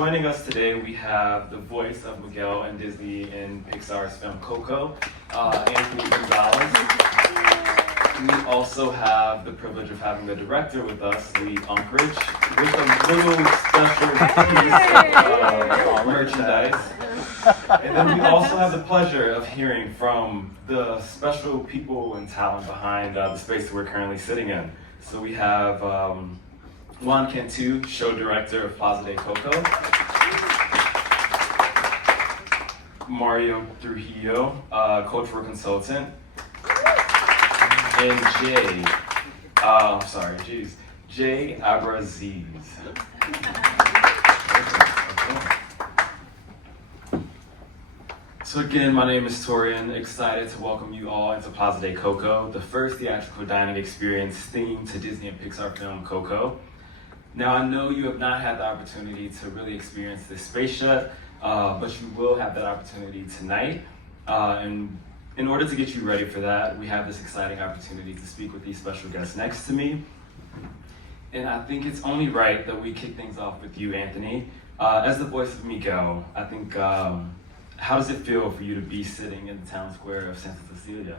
joining us today, we have the voice of Miguel and Disney in Pixar's film Coco, Anthony Gonzalez. We also have the privilege of having the director with us, Lee Unkrich, with a little special piece of merchandise. And then we also have the pleasure of hearing from the special people and talent behind the space that we're currently sitting in. So we have Juan Cantu, show director of Plaza de Coco. Mario Trujillo, cultural consultant. And Jay Abraziz. So again, my name is Torian, excited to welcome you all into Plaza de Coco, the first theatrical dining experience themed to Disney and Pixar film Coco. Now I know you have not had the opportunity to really experience this space yet, but you will have that opportunity tonight. And in order to get you ready for that, we have this exciting opportunity to speak with these special guests next to me. And I think it's only right that we kick things off with you, Anthony. As the voice of Miguel, I think, how does it feel for you to be sitting in the town square of Santa Cecilia?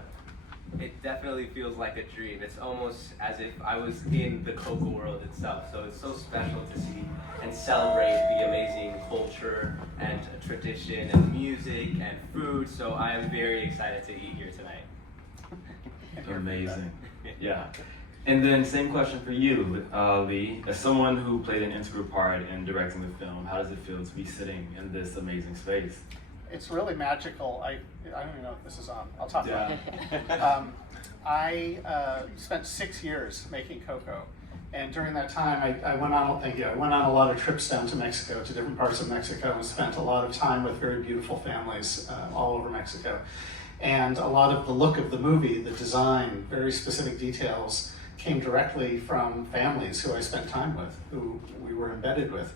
It definitely feels like a dream. It's almost as if I was in the Coco world itself. So it's so special to see and celebrate the amazing culture and tradition and music and food. So I am very excited to eat here tonight. Amazing. Yeah. And then same question for you, Lee. As someone who played an integral part in directing the film, how does it feel to be sitting in this amazing space? It's really magical. I don't even know if this is on. I'll talk about it. I spent 6 years making Coco, and during that time, I went on a lot of trips down to Mexico, to different parts of Mexico, and spent a lot of time with very beautiful families all over Mexico. And a lot of the look of the movie, the design, very specific details, came directly from families who I spent time with, who we were embedded with.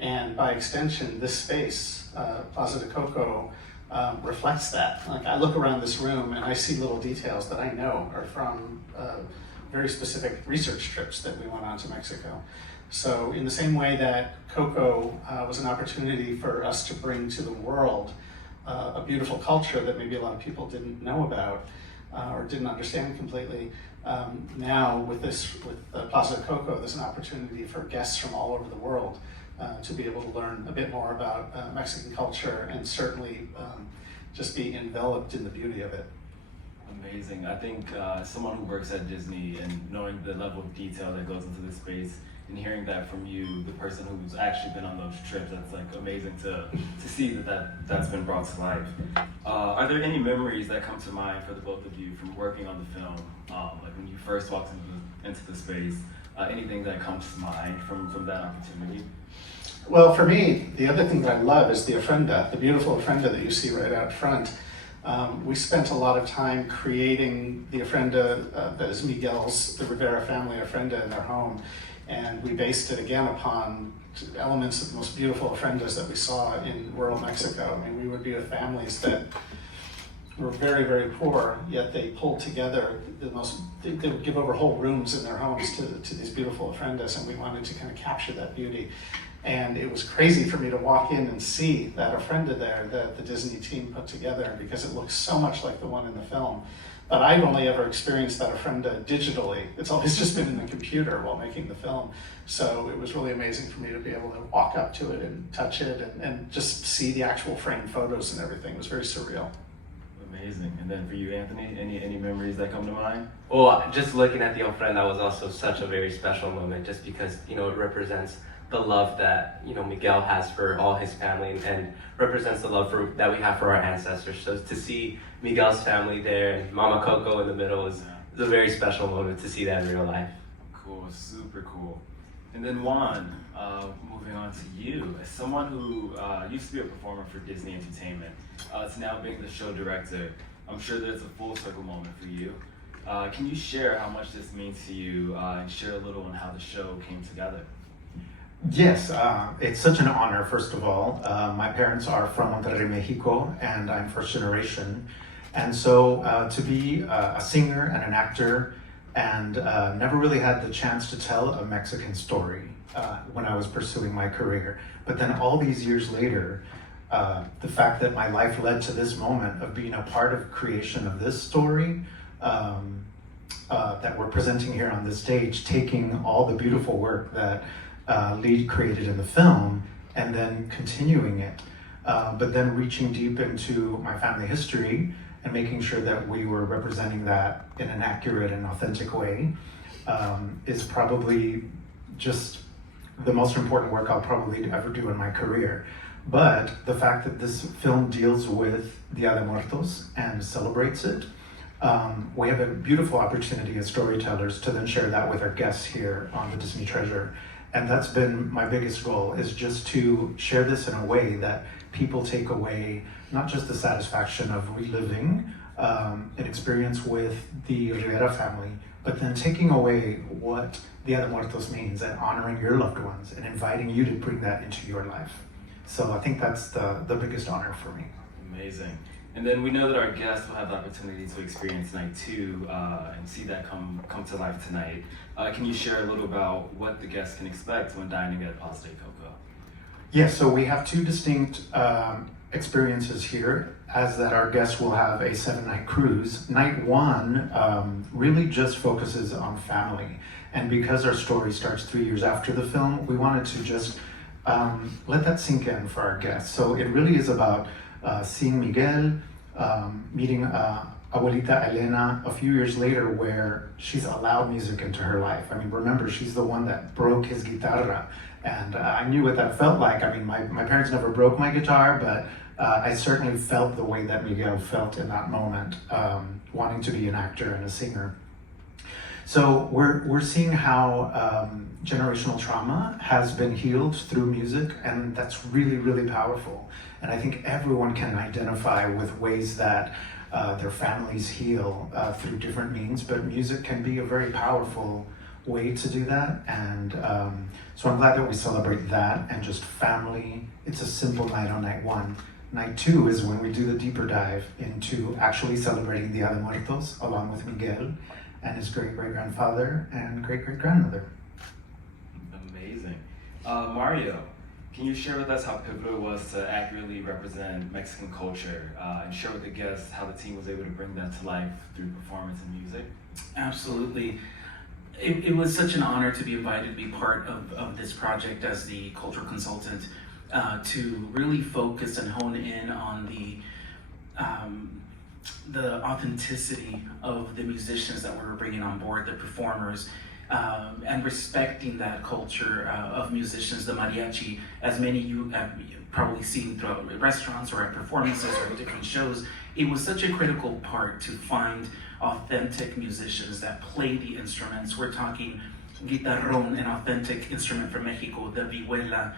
And by extension, this space, Plaza de Coco, reflects that. Like, I look around this room and I see little details that I know are from very specific research trips that we went on to Mexico. So in the same way that Coco was an opportunity for us to bring to the world a beautiful culture that maybe a lot of people didn't know about or didn't understand completely, now with Plaza de Coco, there's an opportunity for guests from all over the world to be able to learn a bit more about Mexican culture and certainly just be enveloped in the beauty of it. Amazing. I think someone who works at Disney and knowing the level of detail that goes into this space and hearing that from you, the person who's actually been on those trips, that's like amazing to see that's been brought to life. Are there any memories that come to mind for the both of you from working on the film? Like when you first walked into the space, anything that comes to mind from that opportunity? Well, for me, the other thing that I love is the ofrenda, the beautiful ofrenda that you see right out front. We spent a lot of time creating the ofrenda that is Miguel's, the Rivera family ofrenda in their home. And we based it again upon elements of the most beautiful ofrendas that we saw in rural Mexico. I mean, we would be with families that were very, very poor, yet they pulled together they would give over whole rooms in their homes to these beautiful ofrendas, and we wanted to kind of capture that beauty. And it was crazy for me to walk in and see that ofrenda there that the Disney team put together, because it looks so much like the one in the film. But I've only ever experienced that ofrenda digitally. It's always just been in the computer while making the film. So it was really amazing for me to be able to walk up to it and touch it and just see the actual framed photos and everything. It was very surreal. Amazing. And then for you, Anthony, any memories that come to mind? Well, just looking at the ofrenda was also such a very special moment, just because, it represents the love that, Miguel has for all his family and represents the love that we have for our ancestors. So to see Miguel's family there and Mama Coco in the middle is a very special moment to see that in real life. Cool, super cool. And then Juan, moving on to you, as someone who used to be a performer for Disney Entertainment, to now being the show director, I'm sure there's a full circle moment for you. Can you share how much this means to you and share a little on how the show came together? Yes, it's such an honor, first of all. My parents are from Monterrey, Mexico, and I'm first generation. And so to be a singer and an actor and never really had the chance to tell a Mexican story when I was pursuing my career. But then all these years later, the fact that my life led to this moment of being a part of creation of this story that we're presenting here on this stage, taking all the beautiful work that Lee created in the film and then continuing it, but then reaching deep into my family history and making sure that we were representing that in an accurate and authentic way, is probably just the most important work I'll probably ever do in my career. But the fact that this film deals with Dia de Muertos and celebrates it, we have a beautiful opportunity as storytellers to then share that with our guests here on the Disney Treasure. And that's been my biggest goal, is just to share this in a way that people take away not just the satisfaction of reliving an experience with the Rivera family, but then taking away what Dia de Muertos means and honoring your loved ones and inviting you to bring that into your life. So I think that's the biggest honor for me. Amazing. And then we know that our guests will have the opportunity to experience night two and see that come to life tonight. Can you share a little about what the guests can expect when dining at Plaza de Coco? Yes, so we have two distinct experiences here, as that our guests will have a 7-night cruise. Night one really just focuses on family. And because our story starts 3 years after the film, we wanted to just let that sink in for our guests. So it really is about seeing Miguel, meeting Abuelita Elena a few years later, where she's allowed music into her life. I mean, remember, she's the one that broke his guitarra. And I knew what that felt like. I mean, my parents never broke my guitar, but I certainly felt the way that Miguel felt in that moment, wanting to be an actor and a singer. So we're seeing how generational trauma has been healed through music, and that's really, really powerful. And I think everyone can identify with ways that their families heal through different means, but music can be a very powerful way to do that. And so I'm glad that we celebrate that and just family. It's a simple night on night one. Night two is when we do the deeper dive into actually celebrating Dia de Muertos along with Miguel and his great-great-grandfather and great-great-grandmother. Amazing. Mario, can you share with us how pivotal it was to accurately represent Mexican culture and share with the guests how the team was able to bring that to life through performance and music? Absolutely. It was such an honor to be invited to be part of this project as the cultural consultant, to really focus and hone in on the authenticity of the musicians that we were bringing on board, the performers, and respecting that culture of musicians, the mariachi, as many of you have probably seen throughout restaurants or at performances or at different shows. It was such a critical part to find authentic musicians that play the instruments. We're talking guitarrón, an authentic instrument from Mexico, the vihuela,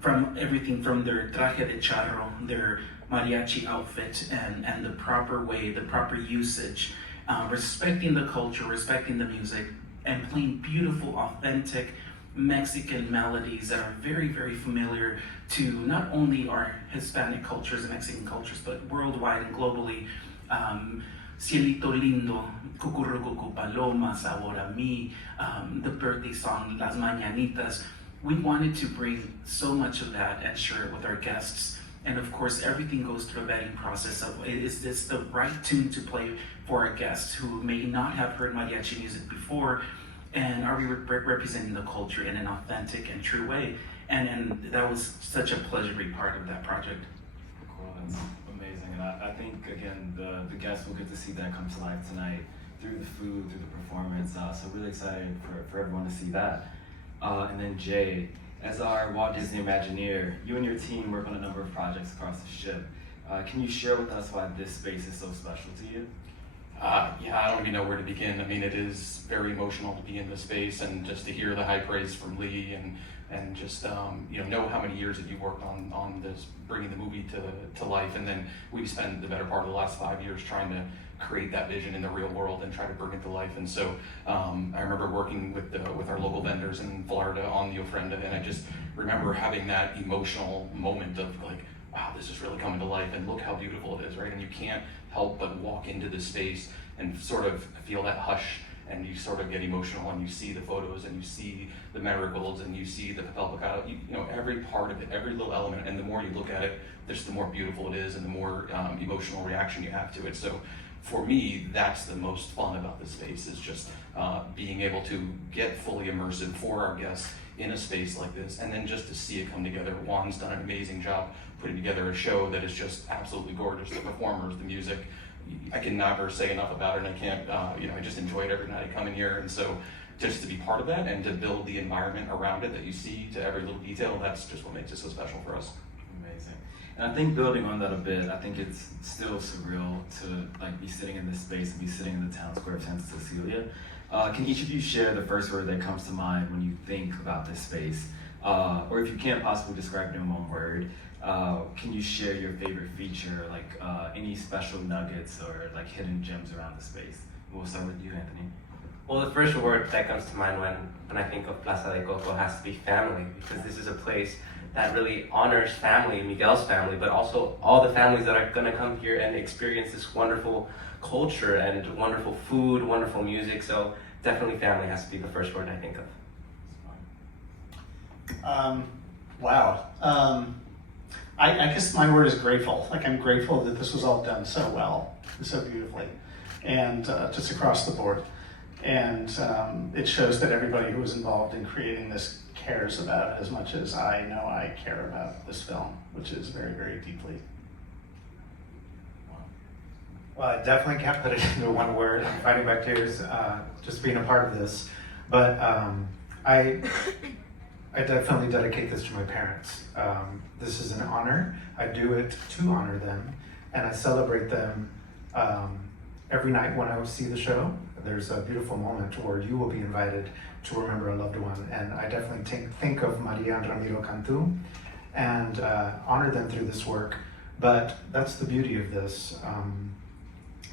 from everything from their traje de charro, their mariachi outfit, and the proper way, the proper usage, respecting the culture, respecting the music, and playing beautiful, authentic Mexican melodies that are very, very familiar to not only our Hispanic cultures and Mexican cultures, but worldwide and globally. Cielito Lindo, Cucurrucucu Paloma, Sabor a Mí, the birthday song, Las Mañanitas. We wanted to bring so much of that and share it with our guests. And of course, everything goes through a vetting process of, is this the right tune to play for our guests who may not have heard mariachi music before? And are we representing the culture in an authentic and true way? And that was such a pleasure to be part of that project. Cool, that's amazing. And I think, again, the guests will get to see that come to life tonight through the food, through the performance. So really excited for everyone to see that. And then Jay, as our Walt Disney Imagineer, you and your team work on a number of projects across the ship. Can you share with us why this space is so special to you? Yeah, I don't even know where to begin. I mean, it is very emotional to be in this space and just to hear the high praise from Lee and just know how many years that you worked on this, bringing the movie to life. And then we've spent the better part of the last 5 years trying to create that vision in the real world and try to bring it to life. And so I remember working with our local vendors in Florida on the Ofrenda, and I just remember having that emotional moment of like, wow, this is really coming to life, and look how beautiful it is, right? And you can't help but walk into this space and sort of feel that hush and you sort of get emotional, and you see the photos, and you see the marigolds, and you see the papel picado, you know, every part of it, every little element, and the more you look at it, just the more beautiful it is, and the more emotional reaction you have to it. So for me, that's the most fun about this space, is just being able to get fully immersive for our guests in a space like this, and then just to see it come together. Juan's done an amazing job putting together a show that is just absolutely gorgeous. The performers, the music, I can never say enough about it, and I can't, you know, I just enjoy it every night I come in here. And so just to be part of that and to build the environment around it that you see to every little detail, that's just what makes it so special for us. Amazing. And I think building on that a bit, I think it's still surreal to like be sitting in this space and be sitting in the town square of Santa Cecilia. Can each of you share the first word that comes to mind when you think about this space? Or if you can't possibly describe it in one word, can you share your favorite feature, like any special nuggets or like hidden gems around the space? We'll start with you, Anthony. Well, the first word that comes to mind when I think of Plaza de Coco has to be family, because this is a place that really honors family, Miguel's family, but also all the families that are going to come here and experience this wonderful culture and wonderful food, wonderful music. So definitely family has to be the first word I think of. Wow. I guess my word is grateful. Like, I'm grateful that this was all done so well, so beautifully, and just across the board. And it shows that everybody who was involved in creating this cares about it as much as I know I care about this film, which is very, very deeply. Well, I definitely can't put it into one word. I'm fighting back tears just being a part of this. But I definitely dedicate this to my parents. This is an honor. I do it to honor them, and I celebrate them every night when I see the show. There's a beautiful moment where you will be invited to remember a loved one, and I definitely think of Maria and Ramiro Cantu and honor them through this work. But that's the beauty of this.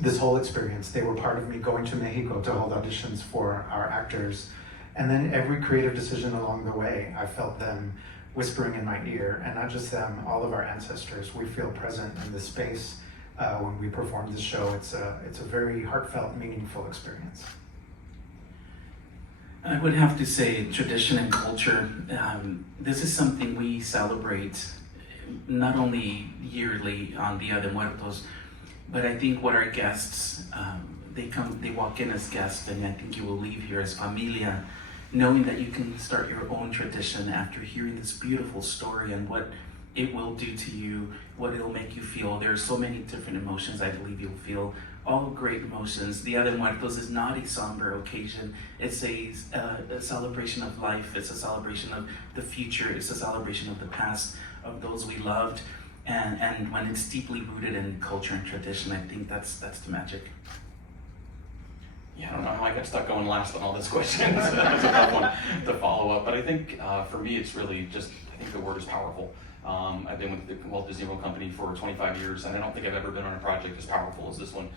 This whole experience, they were part of me going to Mexico to hold auditions for our actors. And then every creative decision along the way, I felt them whispering in my ear, and not just them, all of our ancestors. We feel present in this space when we perform this show. It's a very heartfelt, meaningful experience. I would have to say tradition and culture. This is something we celebrate not only yearly on Dia de Muertos, but I think what our guests, they walk in as guests, and I think you will leave here as familia, knowing that you can start your own tradition after hearing this beautiful story and what it will do to you, what it'll make you feel. There are so many different emotions I believe you'll feel, all great emotions. Dia de Muertos is not a somber occasion. It's a celebration of life. It's a celebration of the future. It's a celebration of the past, of those we loved. And when it's deeply rooted in culture and tradition, I think that's the magic. Yeah, I don't know how I got stuck going last on all this questions. That's a tough one to follow up. But I think for me, it's really just, I think the word is powerful. I've been with the Walt Disney World Company for 25 years, and I don't think I've ever been on a project as powerful as this one.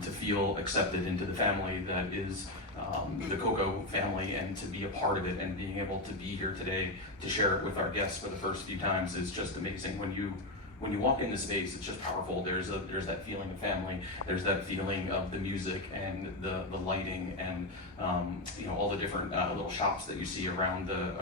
To feel accepted into the family that is the Coco family, and to be a part of it, and being able to be here today to share it with our guests for the first few times is just amazing. When you walk into space, it's just powerful. There's that feeling of family. There's that feeling of the music and the lighting, and you know, all the different little shops that you see around the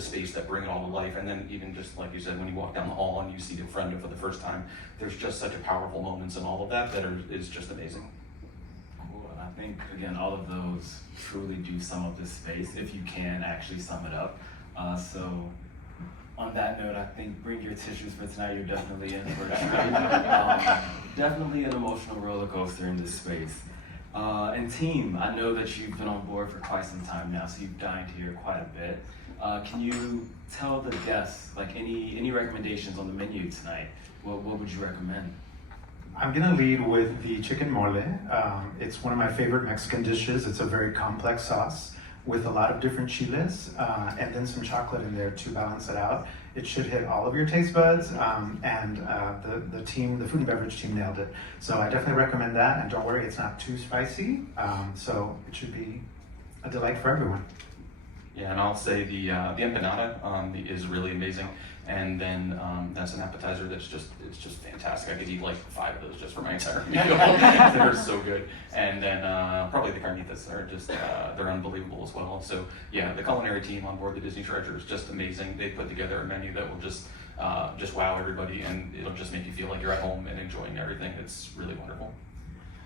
space that bring it all to life. And then even just like you said, when you walk down the hall and you see the friend for the first time, there's just such a powerful moments in all of that is just amazing. Cool. And I think again, all of those truly do sum up this space, if you can actually sum it up. So on that note, I think bring your tissues for tonight. You're definitely in for a treat. Definitely an emotional roller coaster in this space. And team, I know that you've been on board for quite some time now, so you've dined here quite a bit. Can you tell the guests, like any recommendations on the menu tonight? What would you recommend? I'm gonna lead with the chicken mole. It's one of my favorite Mexican dishes. It's a very complex sauce with a lot of different chiles, and then some chocolate in there to balance it out. It should hit all of your taste buds, and the food and beverage team nailed it. So I definitely recommend that, and don't worry, it's not too spicy, so it should be a delight for everyone. Yeah, and I'll say the empanada is really amazing, and then that's an appetizer that's just fantastic. I could eat like 5 of those just for my entire meal. They're so good, and then probably the carnitas are just they're unbelievable as well. So yeah, the culinary team on board the Disney Treasure is just amazing. They put together a menu that will just wow everybody, and it'll just make you feel like you're at home and enjoying everything. It's really wonderful.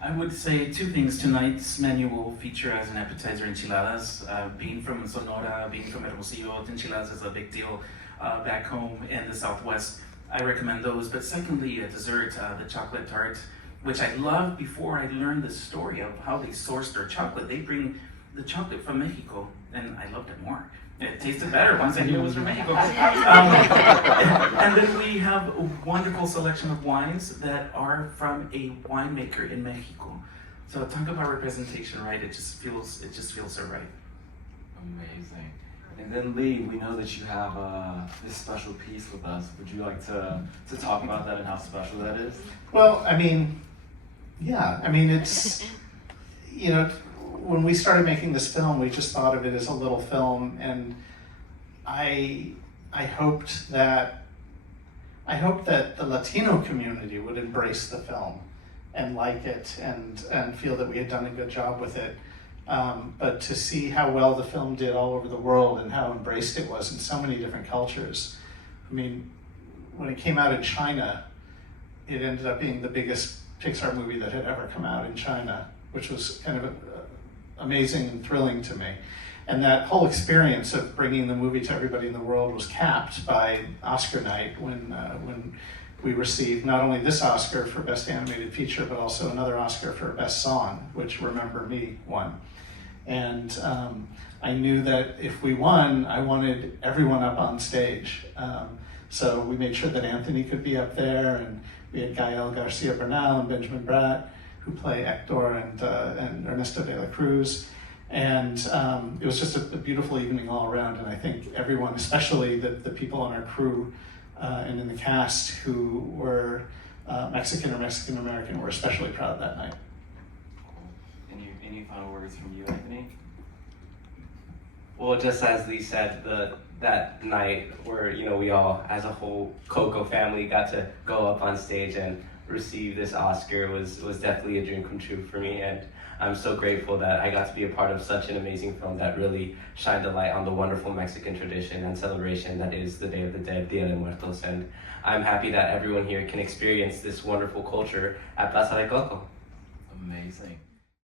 I would say 2 things. Tonight's menu will feature as an appetizer enchiladas. Being from Sonora, being from Hermosillo, enchiladas is a big deal back home in the Southwest. I recommend those. But secondly, a dessert, the chocolate tart, which I loved before I learned the story of how they source their chocolate. They bring the chocolate from Mexico, and I loved it more. It tasted better once I knew it was from Mexico. And then we have a wonderful selection of wines that are from a winemaker in Mexico. So talk about representation, right? It just feels so right. Amazing. And then Lee, we know that you have this special piece with us. Would you like to talk about that and how special that is? Well, I mean, yeah, I mean, it's, you know, when we started making this film, we just thought of it as a little film, and I hoped that the Latino community would embrace the film and like it and feel that we had done a good job with it. But to see how well the film did all over the world and how embraced it was in so many different cultures. I mean, when it came out in China, it ended up being the biggest Pixar movie that had ever come out in China, which was kind of amazing and thrilling to me. And that whole experience of bringing the movie to everybody in the world was capped by Oscar night when we received not only this Oscar for Best Animated Feature, but also another Oscar for Best Song, which Remember Me won. And I knew that if we won, I wanted everyone up on stage. So we made sure that Anthony could be up there, and we had Gael Garcia Bernal and Benjamin Bratt, who play Hector and Ernesto de la Cruz. And it was just a beautiful evening all around, and I think everyone, especially the people on our crew and in the cast who were Mexican or Mexican American, were especially proud that night. Any final words from you, Anthony? Well, just as Lee said, that night where, you know, we all, as a whole Coco family, got to go up on stage and receive this Oscar was definitely a dream come true for me, and I'm so grateful that I got to be a part of such an amazing film that really shined a light on the wonderful Mexican tradition and celebration that is the Day of the Dead, Dia de Muertos, and I'm happy that everyone here can experience this wonderful culture at Plaza de Coco. Amazing.